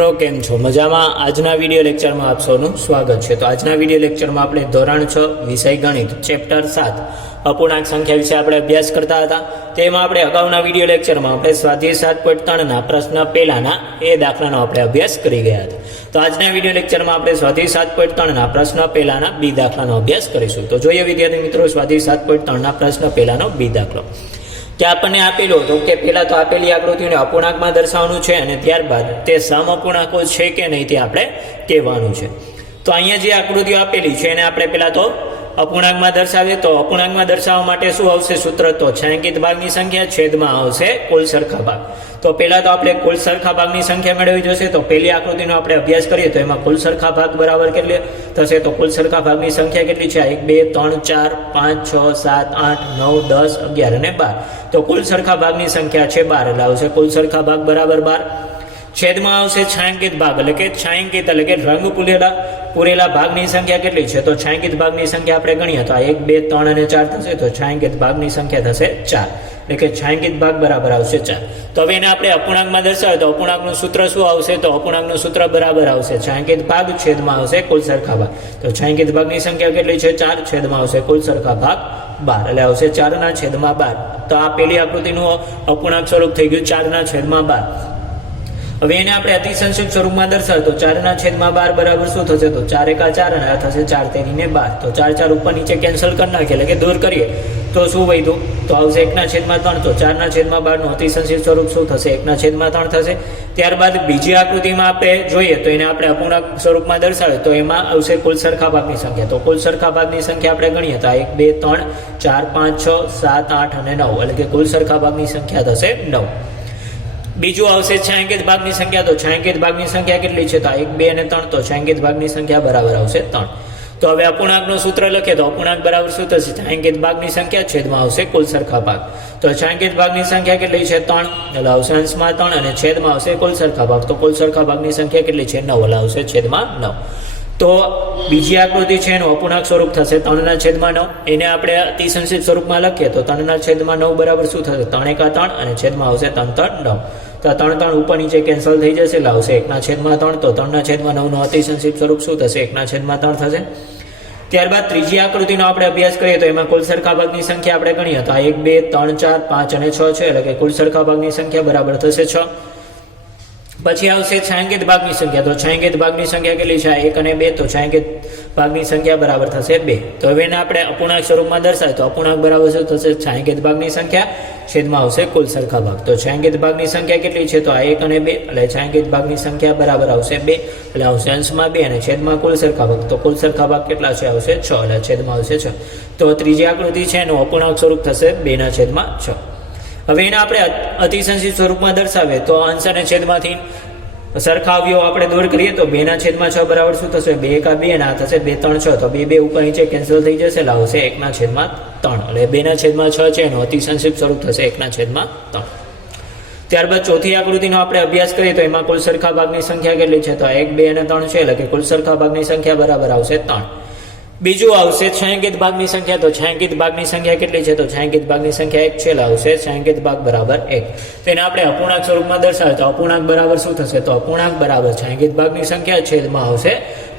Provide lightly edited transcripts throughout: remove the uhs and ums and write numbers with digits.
મિત્રો કેમ છો મજામાં। આજના વિડીયો લેક્ચરમાં આપ સૌનું સ્વાગત છે। તો આજના વિડીયો લેક્ચરમાં આપણે ધોરણ 6 વિષય ગણિત ચેપ્ટર 7 અપૂર્ણાંક સંખ્યા વિશે આપણે અભ્યાસ કરતા હતા। તેમાં આપણે અગાઉના વિડીયો લેક્ચરમાં આપણે સ્વાધ્યાય 7.3 ના પ્રશ્ન પહેલાના એ દાખલાનો આપણે અભ્યાસ કરી ગયા હતા। તો આજના વિડીયો લેક્ચરમાં આપણે સ્વાધ્યાય 7.3 ના પ્રશ્ન પહેલાના બી દાખલાનો અભ્યાસ કરીશું। તો જોઈએ વિદ્યાર્થી મિત્રો સ્વાધ્યાય 7.3 ના પ્રશ્ન પહેલાનો બી દાખલો કે આપણને આપેલો હતો કે પહેલા તો આપેલી આકૃતિને અપૂર્ણાંકમાં દર્શાવવાનું છે અને ત્યારબાદ તે સમઅપૂર્ણાંકો છે કે નહીં તે આપણે કહેવાનું છે। તો અહીંયા જે આકૃતિઓ આપેલી છે એને આપણે પહેલા તો અપૂર્ણાંકમાં દર્શાવીએ। તો અપૂર્ણાંકમાં દર્શાવવા માટે શું આવશે સૂત્ર? તો છાંકિત ભાગની સંખ્યા છેદમાં આવશે કુલ સરખા ભાગ। તો પહેલા તો આપણે કુલ સરખા ભાગની સંખ્યા મેળવવી જોશે। તો પહેલી આકૃતિનો આપણે અભ્યાસ કરીએ તો એમાં કુલ સરખા ભાગ બરાબર કેટલી થશે? તો કુલ સરખા ભાગની સંખ્યા કેટલી છે? 1 2 3 4 5 6 7 8 9 10 11 અને 12। તો કુલ સરખા ભાગની સંખ્યા છે 12 એટલે આવશે કુલ સરખા ભાગ બરાબર 12। છેદમાં આવશે છાંકિત ભાગ એટલે કે છાંકિત એટલે કે રંગ પૂરેલા ભાગની સંખ્યા કેટલી છે? તો છાંકિત ભાગની સંખ્યા આપણે ગણીએ તો 1 2 3 અને 4 થશે। તો છાંકિત ભાગની સંખ્યા થશે 4 એટલે કે છાંકિત ભાગ બરાબર આવશે 4। તો હવે એને આપણે અપૂર્ણાંકમાં દર્શાવે તો અપૂર્ણાંકનું સૂત્ર શું આવશે? તો અપૂર્ણાંકનું સૂત્ર બરાબર આવશે છાંકિત ભાગ છેદમાં આવશે કુલ સરખા ભાગ। તો છાંકિત ભાગની સંખ્યા કેટલી છે? 4 છેદમાં આવશે કુલ સરખા ભાગ 12 એટલે આવશે 4/12। તો આ પેલી આકૃતિનું અપૂર્ણાંક સ્વરૂપ થઈ ગયું 4/12। હવે એને આપણે અતિ સંક્ષિપ્ત સ્વરૂપમાં દર્શાવે તો 4/12 બરાબર શું થશે? તો 4 × 4 અને આ થશે 4 × 3 = 12। તો 4 4 ઉપર નીચે કેન્સલ કરી નાખીએ એટલે કે દૂર કરીએ તો શું વધ્યું? તો આવશે 1/3। તો 4/12 નું અતિ સંક્ષિપ્ત સ્વરૂપ શું થશે? 1/3 થશે। ત્યારબાદ બીજી આકૃતિમાં આપણે જોઈએ તો એને આપણે અપૂર્ણાંક સ્વરૂપમાં દર્શાવે તો એમાં આવશે કુલ સરખા ભાગની સંખ્યા। તો કુલ સરખા ભાગની સંખ્યા આપણે ગણીએ તો 1 2 3 4 5 6 7 8 અને 9 એટલે કે કુલ સરખા ભાગની સંખ્યા થશે 9। બીજું આવશે છાંકિત ભાગની સંખ્યા। તો છાંકિત ભાગની સંખ્યા કેટલી છે? તો 1 2 અને 3। તો છાંકિત ભાગની સંખ્યા બરાબર આવશે 3। તો હવે અપૂર્ણાંકનું સૂત્ર લખીએ તો અપૂર્ણાંક બરાબર શું થશે? છાંકિત ભાગની સંખ્યા છેદમાં આવશે કુલ સરખા ભાગ। તો છાંકિત ભાગની સંખ્યા કેટલી છે? 3 એટલે આવશે અંશમાં 3 અને છેદમાં આવશે કુલ સરખા ભાગ। તો કુલ સરખા ભાગની સંખ્યા કેટલી છે? 9 એટલે આવશે છેદમાં 9। તો બીજી આકૃતિ છે એનું અપૂર્ણાંક સ્વરૂપ થશે 3/9। એને આપણે અતિ સંક્ષિપ્ત સ્વરૂપમાં લખીએ તો 3/9 બરાબર શું થશે? 3 × 3 અને છેદમાં આવશે 3 3 9। તો 3 3 ઉપર નીચે કેન્સલ થઈ જશે એટલે આવશે 1/3। તો 3/9 નું અતિ સંક્ષિપ્ત સ્વરૂપ શું થશે? 1/3 થશે। ત્યારબાદ ત્રીજી આકૃતિનો આપણે અભ્યાસ કરીએ તો એમાં કુલ સરખા ભાગની સંખ્યા આપણે ગણીએ તો 1 2 3 4 5 અને 6 છે એટલે કે કુલ સરખા ભાગની સંખ્યા બરાબર થશે 6। પછી આવશે છાંકિત ભાગની સંખ્યા। તો છાંકિત ભાગની સંખ્યા કેટલી છે? 1 અને 2। તો છાંકિત ભાગની સંખ્યા બરાબર થશે 2। તો હવે એને આપણે અપૂર્ણાંક સ્વરૂપમાં દર્શાવે તો અપૂર્ણાંક બરાબર શું થશે? છાંકિત ભાગની સંખ્યા છેદમાં આવશે કુલ સરખા ભાગ। તો છાંકિત ભાગની સંખ્યા કેટલી છે? તો 1 અને 2 એટલે છાંકિત ભાગની સંખ્યા બરાબર આવશે 2 એટલે આવશે અંશમાં 2 અને છેદમાં કુલ સરખા ભાગ। તો કુલ સરખા ભાગ કેટલા છે? આવશે 6 એટલે છેદમાં આવશે 6। તો ત્રીજી આકૃતિ છે એનું અપૂર્ણાંક સ્વરૂપ થશે 2/6। હવે એને આપણે અતિ સંક્ષિપ્ત સ્વરૂપમાં દર્શાવે તો અંશ અને છેદમાંથી સરખા અવયવો આપણે દૂર કરીએ તો 2/6 બરાબર શું થશે? 2 × 2 અને આ થશે 2 3 6। તો 2 2 ઉપર નીચે કેન્સલ થઈ જશે એટલે આવશે 1/3 એટલે 2/6 છે એનું અતિ સંક્ષિપ્ત સ્વરૂપ થશે 1/3। ત્યારબાદ ચોથી આકૃતિનો આપણે અભ્યાસ કરીએ તો એમાં કુલ સરખા ભાગની સંખ્યા કેટલી છે? તો 1 2 અને 3 છે એટલે કે કુલ સરખા ભાગની સંખ્યા બરાબર આવશે 3। બીજું આવશે છાંકિત ભાગની સંખ્યા। તો છાંકિત ભાગની સંખ્યા કેટલી છે? તો છાંકિત ભાગની સંખ્યા 1 છે એટલે આવશે છાંકિત ભાગ બરાબર 1। તેને આપણે અપૂર્ણાંક સ્વરૂપમાં દર્શાવે તો અપૂર્ણાંક બરાબર શું થશે? તો અપૂર્ણાંક બરાબર છાંકિત ભાગની સંખ્યા છેદમાં આવશે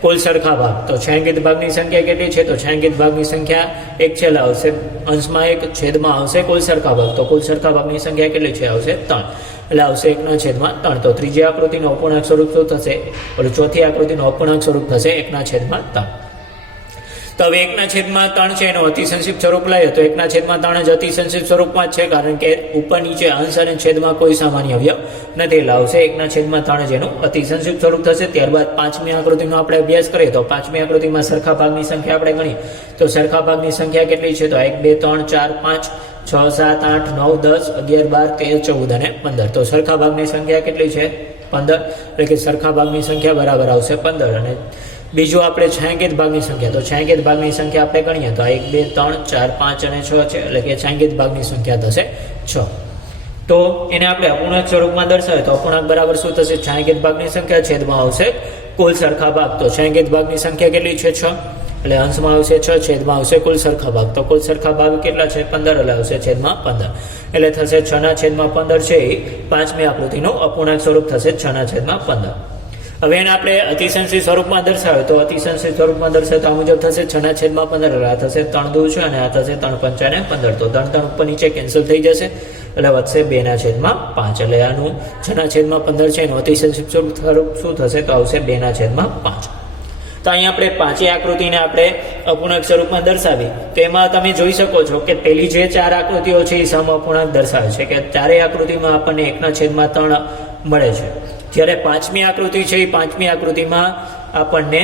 કુલ સરખા ભાગ। તો છાંકિત ભાગની સંખ્યા કેટલી છે? તો છાંકિત ભાગની સંખ્યા 1 છે એટલે આવશે અંશમાં 1 છેદમાં આવશે કુલ સરખા ભાગ। તો કુલ સરખા ભાગની સંખ્યા કેટલી છે? આવશે 3 એટલે આવશે 1/3। તો ત્રીજી આકૃતિનું અપૂર્ણાંક સ્વરૂપ શું થશે? ચોથી આકૃતિનું અપૂર્ણાંક સ્વરૂપ થશે 1/3। તો હવે 1/3 છે એનું અતિ સંક્ષિપ્ત સ્વરૂપ લઈએ તો 1/3 જ અતિ સંક્ષિપ્ત સ્વરૂપમાં જ છે કારણ કે ઉપર નીચે અંશ અને છેદમાં કોઈ સામાન્ય અવયવ નથી એટલે આવશે 1/3 જેનું અતિ સંક્ષિપ્ત સ્વરૂપ થશે। ત્યારબાદ પાંચમી આકૃતિનો આપણે અભ્યાસ કરીએ તો પાંચમી આકૃતિમાં સરખા ભાગની સંખ્યા આપણે ગણીએ તો સરખા ભાગની સંખ્યા કેટલી છે? તો 1 2 3 4 5 6 7 8 9 10 11 12 13 14 અને 15। તો સરખા ભાગની સંખ્યા કેટલી છે? 15 એટલે કે સરખા ભાગની સંખ્યા બરાબર આવશે 15। અને બીજું આપણે છાંકિત ભાગની સંખ્યા। તો છાંકિત ભાગની સંખ્યા આપણે ગણીએ તો 1 2 3 4 5 અને 6 છે એટલે કે છાંકિત ભાગની સંખ્યા થશે 6। તો એને આપણે અપૂર્ણાંક સ્વરૂપમાં દર્શાવે તો અપૂર્ણાંક બરાબર શું થશે? છાંકિત ભાગની સંખ્યા છેદમાં આવશે કુલ સરખા ભાગ। તો છાંકિત ભાગની સંખ્યા કેટલી છે? 6 એટલે અંશમાં આવશે 6 છેદમાં આવશે કુલ સરખા ભાગ। તો કુલ સરખા ભાગ કેટલા છે? 15 એટલે આવશે છેદમાં 15 એટલે થશે 6/15 છે એ પાંચમી આકૃતિનું અપૂર્ણાંક સ્વરૂપ થશે 6/15। હવે એને આપણે અતિસંશિત સ્વરૂપમાં દર્શાવ્યો તો અતિસંશિત સ્વરૂપમાં દર્શાવ્યો તો આ મુજબ થશે 6/15, આ થશે 3 છે અને આ થશે 3×5 = 15, તો 3 ઉપર નીચે કેન્સલ થઈ જશે એટલે વધશે 2/5, એટલે આનું 6/15 છે એનું અતિસંશિત સ્વરૂપ શું થશે તો આવશે 2/5. તો અહીંયા આપણે પાંચેય આકૃતિને આપણે અપૂર્ણાંક સ્વરૂપમાં દર્શાવી તો એમાં તમે જોઈ શકો છો કે પેલી જે 4 આકૃતિઓ છે એ સમઅપૂર્ણાંક દર્શાવે છે કે ચારેય આકૃતિમાં આપણને 1/3 મળે છે, જ્યારે પાંચમી આકૃતિ છે એ પાંચમી આકૃતિમાં આપણને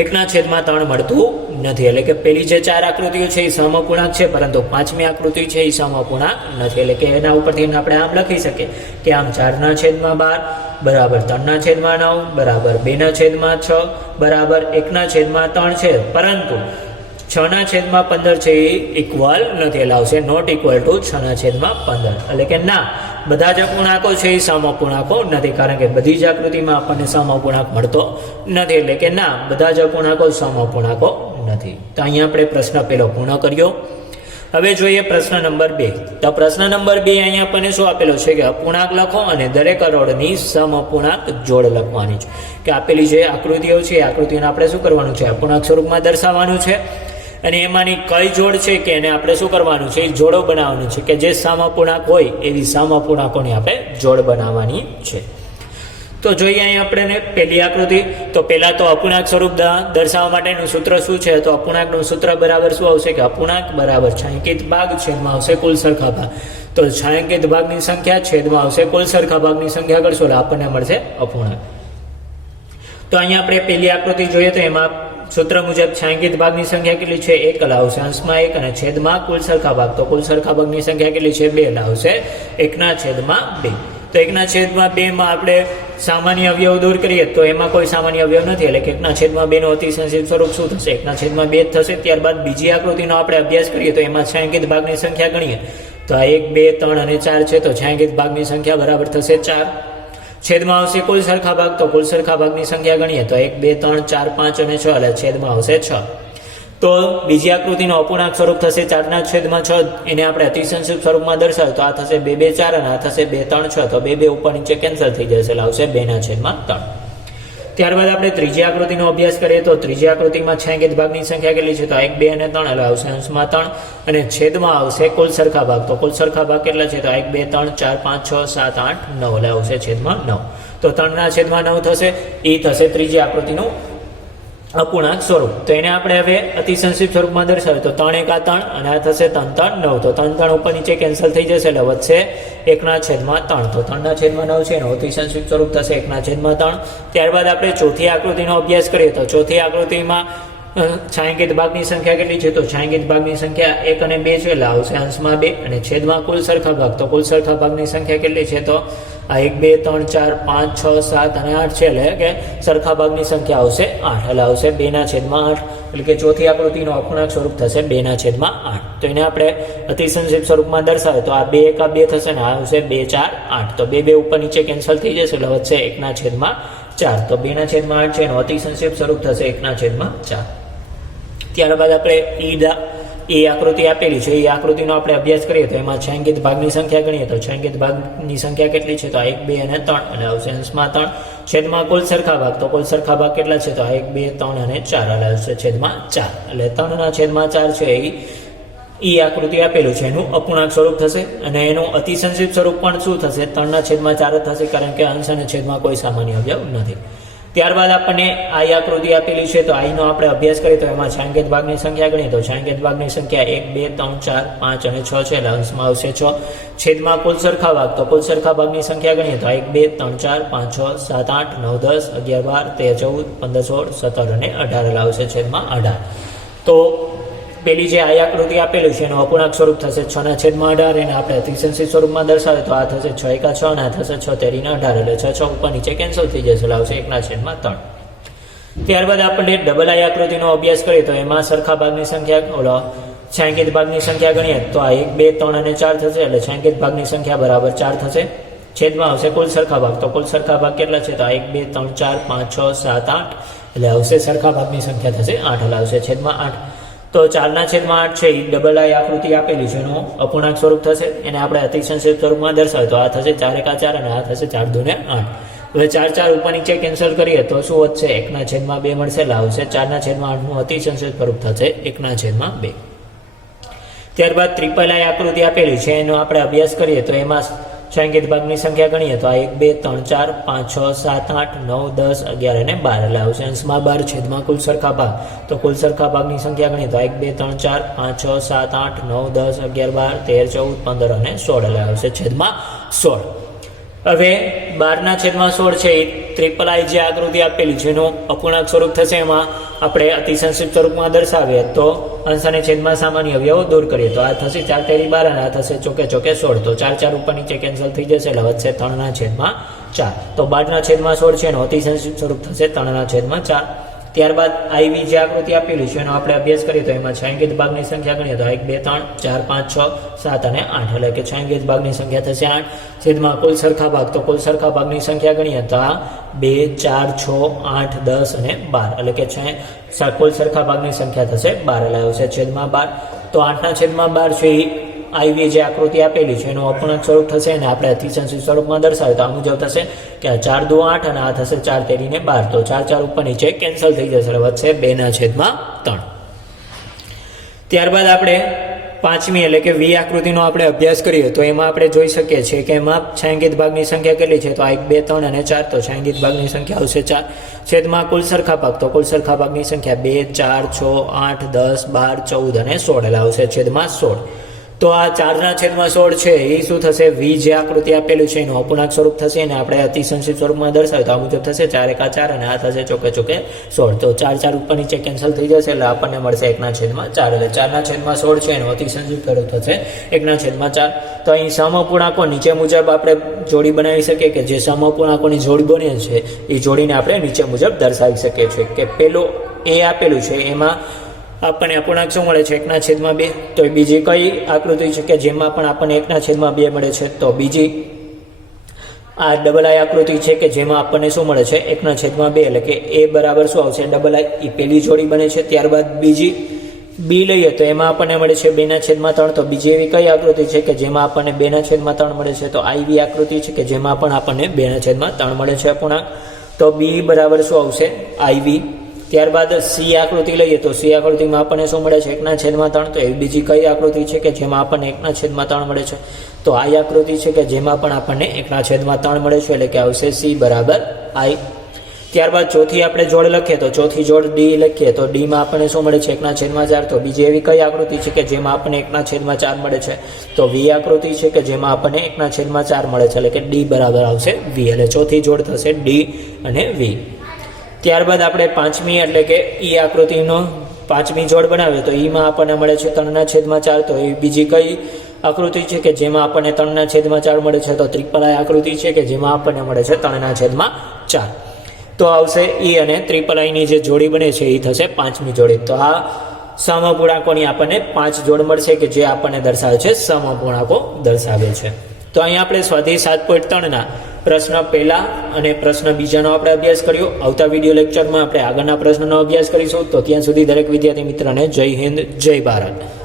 1/3 મળતું નથી. એટલે કે પેલી જે 4 આકૃતિઓ છે એ સમઅપૂર્ણાંક છે, પરંતુ પાંચમી આકૃતિ છે એ સમઅપૂર્ણાંક નથી. એટલે કે એના ઉપરથી આપણે આમ લખી શકીએ કે આમ 4/12 બરાબર 3/9 બરાબર 2/6 બરાબર 1/3 છે, પરંતુ 6/15 છે એ ઇક્વલ નથી, એટલે આવશે નોટ ઇક્વલ ટુ 6/15. એટલે કે ના, બધા જ અપૂર્ણાંકો છે એ સમઅપૂર્ણાંકો નથી, કારણ કે બધી જ આકૃતિમાં આપણને સમઅપૂર્ણાંક મળતો નથી. એટલે કે ના, બધા જ અપૂર્ણાંકો સમઅપૂર્ણાંકો નથી. તો અહીંયા આપણે પ્રશ્ન પેલો પૂર્ણ કર્યો. હવે જોઈએ પ્રશ્ન નંબર 2. તો પ્રશ્ન નંબર 2 અહીંયા આપણને શું આપેલો છે કે અપૂર્ણાંક લખો અને દરેક હરોળની સમઅપૂર્ણાંક જોડ લખવાની છે. કે આપેલી જે આકૃતિઓ છે એ આકૃતિઓને આપણે શું કરવાનું છે, અપૂર્ણાંક સ્વરૂપમાં દર્શાવવાનું છે, અને એમાંની કઈ જોડ છે કે એને આપણે શું કરવાનું છે, જોડો બનાવવાનું છે કે જે સમઅપૂર્ણાંક હોય એવી સમઅપૂર્ણાંકોની આપણે જોડ બનાવવાની છે. તો જોઈએ અહીં આપણે પહેલી આકૃતિ. તો પહેલા તો અપૂર્ણાંક સ્વરૂપ દર્શાવવા માટેનું સૂત્ર શું છે, તો અપૂર્ણાંકનું સૂત્ર બરાબર શું આવશે કે અપૂર્ણાંક બરાબર છાંકિત ભાગ છેદમાં આવશે કુલ સરખા ભાગ. તો છાંકિત ભાગની સંખ્યા છેદમાં આવશે કુલ સરખા ભાગની સંખ્યા કરશો એટલે આપણને મળશે અપૂર્ણાંક. તો અહીંયા આપણે પહેલી આકૃતિ જોઈએ તો એમાં સૂત્ર મુજબ છાંકિત ભાગની સંખ્યા કેટલી છે, 1, એટલે આવશે અંશમાં 1 અને છેદમાં કુલ સરખા ભાગ. તો કુલ સરખા ભાગની સંખ્યા કેટલી છે, 2, એટલે આવશે 1/2. તો 1/2 માં આપણે સામાન્ય અવયવ દૂર કરીએ તો એમાં કોઈ સામાન્ય અવયવ નથી, એટલે કે 1/2 નું અતિસંશિત સ્વરૂપ શું થશે, 1/2 જ થશે. ત્યારબાદ બીજી આકૃતિનો આપણે અભ્યાસ કરીએ તો એમાં છાંકિત ભાગની સંખ્યા ગણીએ તો આ 1, 2, 3 અને 4 છે, તો છાંકિત ભાગની સંખ્યા બરાબર થશે 4. છેદમાં આવશે કુલ સરખા ભાગ, તો કુલ સરખા ભાગની સંખ્યા ગણીએ તો 1, 2, 3, 4, 5 અને 6, એટલે છેદમાં આવશે 6. તો બીજી આકૃતિનો અપૂર્ણાંક સ્વરૂપ થશે 4/6, એને આપણે અતિસંશિત સ્વરૂપમાં દર્શાવ્યું તો આ થશે 2, 2, 4 અને આ થશે 2, 3, 6, તો 2, 2 ઉપર નીચે કેન્સલ થઈ જશે એટલે આવશે 2/3. ત્યારબાદ આપણે ત્રીજી આકૃતિનો અભ્યાસ કરીએ તો ત્રીજી આકૃતિમાં છાંકિત ભાગની સંખ્યા કેટલી છે, તો 1, 2 અને 3, એટલે આવશે અંશમાં 3 અને છેદમાં આવશે કુલ સરખા ભાગ. તો કુલ સરખા ભાગ કેટલા છે, તો 1, 2, 3, 4, 5, 6, 7, 8, 9, એટલે આવશે છેદમાં 9. તો 3/9 થશે, એ થશે ત્રીજી આકૃતિનું અપૂર્ણાંક સ્વરૂપ. તો એને આપણે હવે અતિસંશિત સ્વરૂપમાં દર્શાવીએ તો 3, 1, 3 અને આ થશે 3, 3, 9. તો 3, 3 ઉપર નીચે કેન્સલ થઈ જશે એટલે વધશે 1/3. તો 3/9 છે એનું અતિસંશિત સ્વરૂપ થશે 1/3. ત્યારબાદ આપણે ચોથી આકૃતિનો અભ્યાસ કરીએ તો ચોથી આકૃતિમાં છાંકિત ભાગની સંખ્યા કેટલી છે, તો છાંકિત ભાગની સંખ્યા 1 અને 2 છે, એટલે આવશે અંશમાં 2 અને છેદમાં કુલ સરખા ભાગ. તો કુલ સરખા ભાગની સંખ્યા કેટલી છે, તો આ 1, 2, 3, 4, 5, 6, 7 અને 8 છે, એટલે કે સરખા ભાગની સંખ્યા આવશે 8, એટલે આવશે 2/8. એટલે કે ચોથી આકૃતિનું અપૂર્ણાંક સ્વરૂપ થશે 2/8. તો એને આપણે અતિસંશિત સ્વરૂપમાં દર્શાવે તો આ 2, 1, 2 થશે ને આ આવશે 2, 4, 8. તો 2, 2 ઉપર નીચે કેન્સલ થઈ જશે એટલે વધશે 1/4. તો 2/8 છે એનું અતિસંશિત સ્વરૂપ થશે 1/4. ત્યારબાદ આપણે એ આકૃતિ આપેલી છે, એ આકૃતિનો આપણે અભ્યાસ કરીએ તો એમાં છાંકિત ભાગની સંખ્યા ગણીએ તો છાંકિત ભાગની સંખ્યા કેટલી છે, તો 1, 2 અને 3, એટલે આવશે અંશમાં 3 છેદમાં કુલ સરખા ભાગ. તો કુલ સરખા ભાગ કેટલા છે, તો 1, 2, 3 અને 4, એટલે આવશે છેદમાં 4. એટલે 3/4 છે એ આકૃતિ આપેલું છે એનું અપૂર્ણાંક સ્વરૂપ થશે અને એનું અતિસંશિત સ્વરૂપ પણ શું થશે, 3/4 જ થશે, કારણ કે અંશ અને છેદમાં કોઈ સામાન્ય અવયવ નથી. ત્યારબાદ આપણને આ આકૃતિ આપેલી છે તો આનો આપણે અભ્યાસ કરીએ તો એમાં છાંકિત ભાગની સંખ્યા ગણીએ તો છાંકિત ભાગની સંખ્યા 1, 2, 3, 4, 5 અને 6 છે, એટલે અંશમાં આવશે 6 છેદમાં કુલ સરખા ભાગ. તો કુલ સરખા ભાગની સંખ્યા ગણીએ તો 1, 2, 3, 4, 5, 6, 7, 8, 9, 10, 11, 12, 13, 14, 15, 16, 17 અને 18, એટલે આવશે છેદમાં 18. તો પેલી જે આ આકૃતિ આપેલું છે એનું અપૂર્ણાંક સ્વરૂપ થશે 6/18. એને આપણે અતિસંશિત સ્વરૂપમાં દર્શાવે તો આ થશે 6, 1, 6 અને આ થશે 6, 13, 18, એટલે 6, 6 ઉપર નીચે કેન્સલ થઈ જશે એટલે આવશે 1/3. ત્યારબાદ આપણે ડબલ આઈ આકૃતિનો અભ્યાસ કરીએ તો એમાં સરખા ભાગની સંખ્યા છાંકિત ભાગની સંખ્યા ગણીએ તો આ 1, 2, 3 અને 4 થશે, એટલે છાંકિત ભાગની સંખ્યા બરાબર 4 થશે. છેદમાં આવશે કુલ સરખા ભાગ. તો કુલ સરખા ભાગ કેટલા છે, તો 1, 2, 3, 4, 5, 6, 7, 8, એટલે આવશે સરખા ભાગની સંખ્યા થશે 8, એટલે આવશે છેદમાં 8. તો 4/8 છે એ ડબલ આઈ આકૃતિ આપેલી છે એનું અપૂર્ણાંક સ્વરૂપ થશે. એને આપણે અતિસંશિત સ્વરૂપમાં દર્શાવે તો આ થશે 4, 1, 4 અને આ થશે 4, 2 ને 8. હવે 4 4 ઉપર નીચે કેન્સલ કરીએ તો શું વધશે? 1/2 મળશે એટલે આવશે 4/8નું અતિસંક્ષિપ્ત સ્વરૂપ થશે 1/2. ત્યારબાદ ટ્રિપલ આઈ આકૃતિ આપેલી છે એનો આપણે અભ્યાસ કરીએ તો એમાં છાંયાંકિત ભાગની સંખ્યા ગણીએ તો આ 1 2 3 4 5 6 7 8 9 10 11 અને 12 એટલે આવશે અંશમાં 12 છેદમાં કુલ સરખા ભાગ. તો કુલ સરખા ભાગની સંખ્યા ગણીએ તો 1 2 3 4 5 6 7 8 9 10 11 12 13 14 15 અને 16 એટલે આવશે છેદમાં 16. હવે 12/16 છે એ ટ્રિપલ આઈ જે આકૃતિ આપેલી છે એનું અપૂર્ણાંક સ્વરૂપ થશે. એમાં આપણે અતિસંક્ષિપ્ત સ્વરૂપમાં દર્શાવીએ તો અંશ અને છેદમાં સામાન્ય અવયવો દૂર કરીએ તો આ થશે 4 તેરી 12 અને આ થશે ચોકે ચોકે 16. તો 4 4 ઉપર નીચે કેન્સલ થઈ જશે એટલે વધશે 3/4. તો 12/16 છે એનો અતિસંક્ષિપ્ત સ્વરૂપ થશે 3/4. ત્યારબાદ આઈવી જે આકૃતિ આપેલી છે એનો આપણે અભ્યાસ કરીએ તો એમાં છાંયાંકિત ભાગની સંખ્યા ગણીએ તો 1 2 3 4 5 6 7 અને 8 એટલે કે છાંયાંકિત ભાગની સંખ્યા થશે 8 છેદમાં કુલ સરખા ભાગ. તો કુલ સરખા ભાગની સંખ્યા ગણીએ તો આ 2 4 6 8 10 અને 12 એટલે કે કુલ સરખા ભાગની સંખ્યા થશે 12 એટલે આવશે છેદમાં 12. તો 8/12 છે એ આઈવી જે આકૃતિ આપેલી છે એનું અપૂર્ણાંક સ્વરૂપ થશે અને આપણે અતિસંક્ષિપ્ત સ્વરૂપમાં દર્શાવીએ તો આ મુજબ થશે કે 4 2 8 અને આ થશે 4 તેરી 12. તો 4 4 ઉપર નીચે કેન્સલ થઈ જશે એટલે વધશે 2/3. ત્યારબાદ આપણે પાંચમી એટલે કે વી આકૃતિનો આપણે અભ્યાસ કરીએ તો એમાં આપણે જોઈ શકીએ છીએ કે એમાં છાંયાંકિત ભાગની સંખ્યા કેટલી છે? તો આ 1 2 3 અને 4. તો છાંયાંકિત ભાગની સંખ્યા આવશે 4 છેદમાં કુલ સરખા ભાગ. તો કુલ સરખા ભાગની સંખ્યા 2 4 6 8 10 12 14 અને 16 એટલે આવશે છેદમાં 16. તો આ 4/16 છે એ શું થશે? વી જે આકૃતિ આપેલું છે એનું અપૂર્ણાંક સ્વરૂપ થશે અને આપણે અતિસંક્ષિપ્ત સ્વરૂપમાં દર્શાવીએ તો આ મુજબ થશે 4 1 4 અને આ થશે ચોકે ચોકે 16. તો 4 4 ઉપર નીચે કેન્સલ થઈ જશે એટલે આપણને મળશે 1/4 એટલે 4/16 છે એનું અતિસંક્ષિપ્ત સ્વરૂપ થશે 1/4. તો અહીં સમઅપૂર્ણાંકો નીચે મુજબ આપણે જોડી બનાવી શકીએ કે જે સમઅપૂર્ણાંકોની જોડી બને છે એ જોડીને આપણે નીચે મુજબ દર્શાવી શકીએ છીએ કે પેલું એ આપેલું છે એમાં આપણને અપૂર્ણાંક શું મળે છે? 1/2. તો બીજી કઈ આકૃતિ છે કે જેમાં પણ આપણને 1/2 મળે છે? તો બીજી આ ડબલ આઈ આકૃતિ છે કે જેમાં આપણને શું મળે છે? 1/2 એટલે કે એ બરાબર શું આવશે? ડબલ આઈ. એ પેલી જોડી બને છે. ત્યારબાદ બીજી બી લઈએ તો એમાં આપણને મળે છે 2/3. તો બીજી એવી કઈ આકૃતિ છે કે જેમાં આપણને 2/3 મળે છે? તો આઈવી આકૃતિ છે કે જેમાં પણ આપણને 2/3 મળે છે અપૂર્ણાંક. તો બી બરાબર શું આવશે? આઈવી. ત્યારબાદ સી આકૃતિ લઈએ તો સી આકૃતિમાં આપણને શું મળે છે? 1/3. તો એવી બીજી કઈ આકૃતિ છે કે જેમાં આપણને 1/3 મળે છે? તો આ આકૃતિ છે કે જેમાં પણ આપણને 1/3 મળે છે એટલે કે આવશે સી બરાબર આઈ. ત્યારબાદ ચોથી આપણે જોડ લખીએ તો ચોથી જોડ ડી લખીએ તો ડીમાં આપણને શું મળે છે? 1/4. તો બીજી એવી કઈ આકૃતિ છે કે જેમાં આપણને 1/4 મળે છે? તો વી આકૃતિ છે કે જેમાં આપણને 1/4 મળે છે એટલે કે ડી બરાબર આવશે વી. એટલે ચોથી જોડ થશે ડી અને વી. ત્યારબાદ આપણે પાંચમી એટલે કે ઈ આકૃતિનો પાંચમી જોડ બનાવીએ તો ઈમાં આપણને મળે છે 3/4. તો એ બીજી કઈ આકૃતિ છે કે જેમાં આપણને 3/4 મળે છે? તો ટ્રિપલ આઈ આકૃતિ છે કે જેમાં આપણને મળે છે 3/4. તો આવશે ઈ અને ટ્રિપલ આઈની જે જોડી બને છે એ થશે પાંચમી જોડી. તો આ સમઅપૂર્ણાંકોની આપણને 5 જોડ મળશે કે જે આપણને દર્શાવે છે સમઅપૂર્ણાંકો દર્શાવે છે. તો અહીંયા આપણે સ્વાધ્યાય 7.3ના પ્રશ્ન પહેલા અને પ્રશ્ન બીજાનો આપણે અભ્યાસ કર્યો. આવતા વિડીયો લેક્ચરમાં આપણે આગળના પ્રશ્નનો અભ્યાસ કરીશું. તો ત્યાં સુધી દરેક વિદ્યાર્થી મિત્રને જય હિન્દ, જય ભારત.